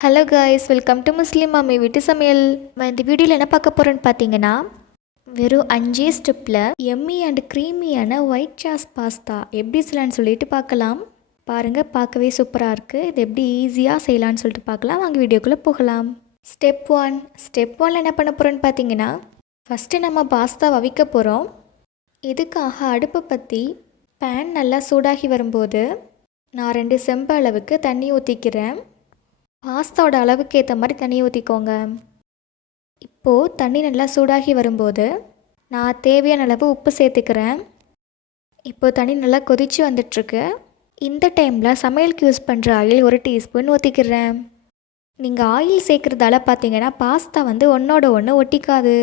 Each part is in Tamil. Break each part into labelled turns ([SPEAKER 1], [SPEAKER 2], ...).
[SPEAKER 1] Hello guys welcome to Muslim மாமி வீட்டு சமையல் நம்ம இந்த வீடியோவில் என்ன பார்க்க போகிறேன்னு பார்த்தீங்கன்னா வெறும் அஞ்சே ஸ்டெப்பில் எம்மி அண்ட் க்ரீமியான ஒயிட் சாஸ் பாஸ்தா எப்படி செய்யலான்னு சொல்லிட்டு பார்க்கலாம். பாருங்கள் பார்க்கவே சூப்பராக இருக்குது இது எப்படி ஈஸியாக செய்யலான்னு சொல்லிட்டு பார்க்கலாம். வாங்க வீடியோக்குள்ளே போகலாம். ஸ்டெப் ஒன் ஸ்டெப் ஒன்ல என்ன பண்ண போகிறோன்னு பார்த்தீங்கன்னா ஃபஸ்ட்டு நம்ம பாஸ்தா வவிக்க போகிறோம் இதுக்காக அடுப்பை பற்றி பேன் நல்லா சூடாகி வரும்போது நான் ரெண்டு செம்பு அளவுக்கு தண்ணி ஊற்றிக்கிறேன் பாஸ்தாவோட அளவுக்கு ஏற்ற மாதிரி தண்ணி ஊற்றிக்கோங்க இப்போது தண்ணி நல்லா சூடாகி வரும்போது நான் தேவையான அளவு உப்பு சேர்த்துக்கிறேன். இப்போது தண்ணி நல்லா கொதித்து வந்துட்டுருக்கு. இந்த டைமில் சமையலுக்கு யூஸ் பண்ணுற ஆயில் ஒரு டீஸ்பூன் ஊற்றிக்கிறேன் நீங்கள் ஆயில் சேர்க்குறதால பார்த்தீங்கன்னா பாஸ்தா வந்து ஒன்றோட ஒன்று ஒட்டிக்காது.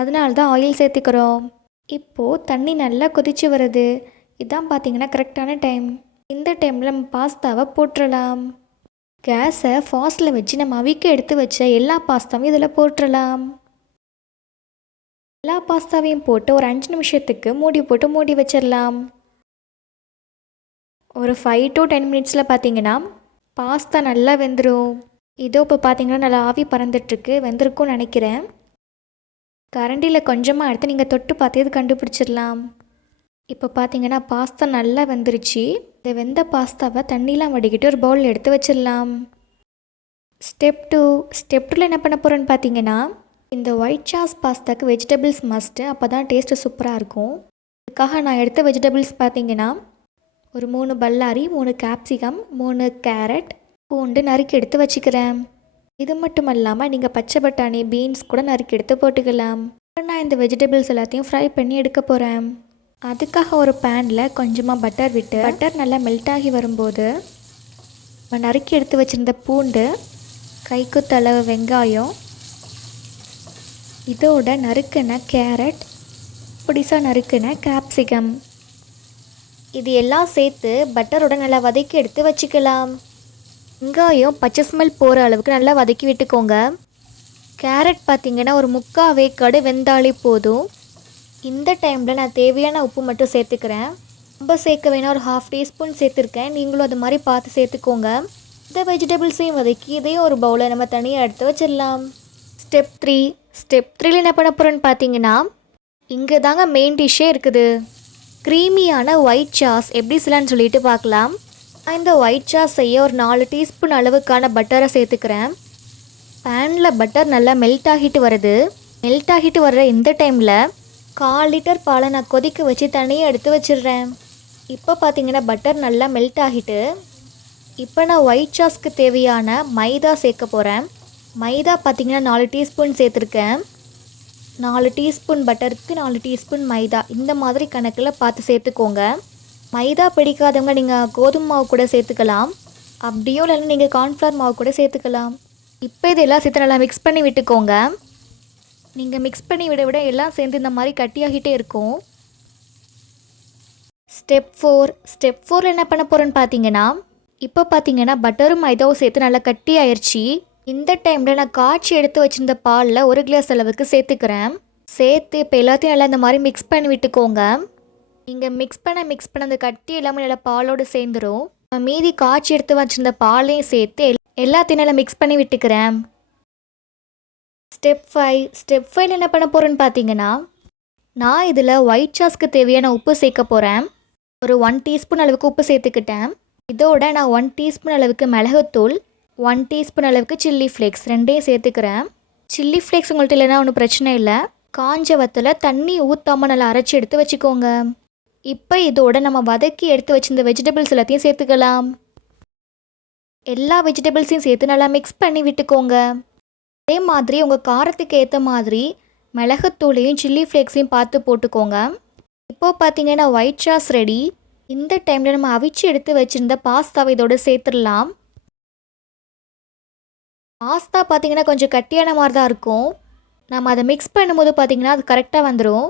[SPEAKER 1] அதனால தான் ஆயில் சேர்த்துக்கிறோம். இப்போது தண்ணி நல்லா கொதித்து வருது. இதான் பார்த்தீங்கன்னா கரெக்டான டைம். இந்த டைமில் நம்ம பாஸ்தாவை போட்டுடலாம் கேஸை ஃபாஸ்ட்டில் வச்சு நம்ம அவிக்க எடுத்து வச்ச எல்லா பாஸ்தாவையும் இதில் போட்டுடலாம் எல்லா பாஸ்தாவையும் போட்டு ஒரு அஞ்சு நிமிஷத்துக்கு மூடி போட்டு மூடி வச்சிடலாம். ஒரு ஃபைவ் டு டென் மினிட்ஸில் பார்த்தீங்கன்னா பாஸ்தா நல்லா வெந்துடும் இதோ இப்போ பார்த்தீங்கன்னா நல்லா ஆவி பறந்துட்டுருக்கு வெந்திருக்கும்னு நினைக்கிறேன். கரண்டியில் கொஞ்சமாக எடுத்து நீங்கள் தொட்டு பார்த்து இது கண்டுபிடிச்சிடலாம். இப்போ பார்த்தீங்கன்னா பாஸ்தா நல்லா வெந்துருச்சு. இந்த வெந்த பாஸ்தாவை தண்ணிலாம் வடிக்கிட்டு ஒரு பவுலில் எடுத்து வச்சிடலாம். ஸ்டெப் டூ ஸ்டெப் டூவில் என்ன பண்ண போகிறோன்னு பார்த்தீங்கன்னா இந்த ஒயிட் சாஸ் பாஸ்தாக்கு வெஜிடபிள்ஸ் மஸ்ட்டு அப்போ தான் டேஸ்ட்டு சூப்பராக இருக்கும். இதுக்காக நான் எடுத்த வெஜிடபிள்ஸ் பார்த்தீங்கன்னா ஒரு மூணு பல்லாரி மூணு கேப்சிகம் மூணு கேரட் பூண்டு நறுக்கி எடுத்து வச்சுக்கிறேன். இது மட்டும் இல்லாமல் நீங்கள் பச்சை பட்டாணி பீன்ஸ் கூட நறுக்கி எடுத்து போட்டுக்கலாம். நான் இந்த வெஜிடபிள்ஸ் எல்லாத்தையும் ஃப்ரை பண்ணி எடுக்க போகிறேன் அதுக்காக ஒரு பேனில் கொஞ்சமாக பட்டர் விட்டு பட்டர் நல்லா மெல்ட் ஆகி வரும்போது நம்ம நறுக்கி எடுத்து வச்சுருந்த பூண்டு கைக்குத்தளவு வெங்காயம் இதோட நறுக்கின கேரட் புடிசாக நறுக்கின கேப்சிகம் இது எல்லாம் சேர்த்து பட்டரோட நல்லா வதக்கி எடுத்து வச்சுக்கலாம். வெங்காயம் பச்சை ஸ்மெல் போகிற அளவுக்கு நல்லா வதக்கி விட்டுக்கோங்க. கேரட் பார்த்திங்கன்னா ஒரு முக்கால் வேக்காடு வெந்தாலே போதும். இந்த டைமில் நான் தேவையான உப்பு மட்டும் சேர்த்துக்கிறேன். ரொம்ப சேர்க்க வேணால் ஒரு ஹாஃப் டீஸ்பூன் சேர்த்துருக்கேன். நீங்களும் அது மாதிரி பார்த்து சேர்த்துக்கோங்க. இந்த வெஜிடபிள்ஸையும் வதக்கி இதையும் ஒரு பவுலை நம்ம தனியாக எடுத்து வச்சிடலாம். ஸ்டெப் த்ரீ ஸ்டெப் த்ரீல என்ன பண்ண போகிறோன்னு பார்த்தீங்கன்னா இங்கே தாங்க மெயின் டிஷ்ஷே இருக்குது. க்ரீமியான ஒயிட் சாஸ் எப்படி செய்யலான்னு சொல்லிட்டு பார்க்கலாம். நான் இந்த ஒயிட் சாஸ் செய்ய ஒரு நாலு டீஸ்பூன் அளவுக்கான பட்டரை சேர்த்துக்கிறேன். பேனில் பட்டர் நல்லா மெல்ட் ஆகிட்டு வருது. மெல்ட் ஆகிட்டு வர்ற இந்த டைமில் கால் லிட்டர் பாலை நான் கொதிக்க வச்சு தனியாக எடுத்து வச்சிடுறேன். இப்போ பார்த்தீங்கன்னா பட்டர் நல்லா மெல்ட் ஆகிட்டு இப்போ நான் ஒயிட் சாஸ்க்கு தேவையான மைதா சேர்க்க போகிறேன் மைதா பார்த்தீங்கன்னா நாலு டீஸ்பூன் சேர்த்துருக்கேன். நாலு டீஸ்பூன் பட்டருக்கு நாலு டீஸ்பூன் மைதா. இந்த மாதிரி கணக்கில் பார்த்து சேர்த்துக்கோங்க. மைதா பிடிக்காதவங்க நீங்கள் கோதுமை மாவு கூட சேர்த்துக்கலாம். அப்படியும் இல்லைன்னா நீங்கள் கார்ன்ஃப்ளவர் மாவு கூட சேர்த்துக்கலாம். இப்போ இதெல்லாம் சேர்த்து நல்லா மிக்ஸ் பண்ணி விட்டுக்கோங்க. நீங்கள் மிக்ஸ் பண்ணி விட விட எல்லாம் சேர்ந்து இந்த மாதிரி கட்டியாகிட்டே இருக்கும். ஸ்டெப் ஃபோர் ஸ்டெப் ஃபோரில் என்ன பண்ண போகிறேன்னு பார்த்தீங்கன்னா இப்போ பார்த்தீங்கன்னா பட்டரும் மைதாவும் சேர்த்து நல்லா கட்டி ஆயிடுச்சு இந்த டைமில் நான் காய்ச்சி எடுத்து வச்சுருந்த பாலில் ஒரு கிளாஸ் அளவுக்கு சேர்த்துக்கிறேன். சேர்த்து இப்போ எல்லாத்தையும் நல்லா இந்த மாதிரி மிக்ஸ் பண்ணி விட்டுக்கோங்க. நீங்கள் மிக்ஸ் பண்ண மிக்ஸ் பண்ண அந்த கட்டி எல்லாமே நல்லா பாலோடு சேர்ந்துடும் மீதி காய்ச்சி எடுத்து வச்சுருந்த பாலையும் சேர்த்து எல்லாத்தையும் நல்லா மிக்ஸ் பண்ணி விட்டுக்கிறேன். ஸ்டெப் ஃபைவ் ஸ்டெப் ஃபைவ்ல என்ன பண்ண போகிறேன்னு பார்த்தீங்கன்னா நான் இதில் ஒயிட் சாஸ்க்கு தேவையான உப்பு சேர்க்க போகிறேன் ஒரு ஒன் டீஸ்பூன் அளவுக்கு உப்பு சேர்த்துக்கிட்டேன். இதோட நான் ஒன் டீஸ்பூன் அளவுக்கு மிளகுத்தூள் ஒன் டீஸ்பூன் அளவுக்கு சில்லி ஃப்ளேக்ஸ் ரெண்டையும் சேர்த்துக்கிறேன். சில்லி ஃப்ளேக்ஸ் உங்கள்கிட்ட இல்லைனா ஒன்றும் பிரச்சனை இல்லை. காஞ்ச வத்தில் தண்ணி ஊற்றாமல் நல்லா அரைச்சி எடுத்து வச்சுக்கோங்க. இப்போ இதோட நம்ம வதக்கி எடுத்து வச்சிருந்த வெஜிடபிள்ஸ் எல்லாத்தையும் சேர்த்துக்கலாம். எல்லா வெஜிடபிள்ஸையும் சேர்த்து நல்லா மிக்ஸ் பண்ணி விட்டுக்கோங்க. அதே மாதிரி உங்கள் காரத்துக்கு ஏற்ற மாதிரி மிளகுத்தூளையும் சில்லி ஃப்ளேக்ஸையும் பார்த்து போட்டுக்கோங்க. இப்போது பார்த்தீங்கன்னா ஒயிட் சாஸ் ரெடி இந்த டைமில் நம்ம அவிச்சு எடுத்து வச்சுருந்த பாஸ்தாவை இதோட சேர்த்துடலாம். பாஸ்தா பார்த்தீங்கன்னா கொஞ்சம் கட்டியான மாதிரி தான் இருக்கும். நம்ம அதை மிக்ஸ் பண்ணும்போது பார்த்தீங்கன்னா அது கரெக்டாக வந்துடும்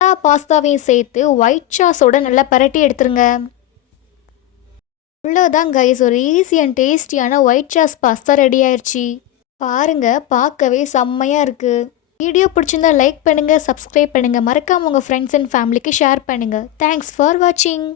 [SPEAKER 1] எல்லா பாஸ்தாவையும் சேர்த்து ஒயிட் சாஸோட நல்லா பரட்டி எடுத்துருங்க. இவ்வளோதான் கைஸ் ஒரு ஈஸி அண்ட் டேஸ்டியான ஒயிட் சாஸ் பாஸ்தா ரெடி ஆயிடுச்சு பாருங்க பார்க்கவே செம்மையாக இருக்குது வீடியோ பிடிச்சிருந்தா லைக் பண்ணுங்கள் சப்ஸ்கிரைப் பண்ணுங்கள் மறக்காமல் உங்கள் ஃப்ரெண்ட்ஸ் அண்ட் ஃபேமிலிக்கு ஷேர் பண்ணுங்கள் தேங்க்ஸ் ஃபார் வாட்சிங்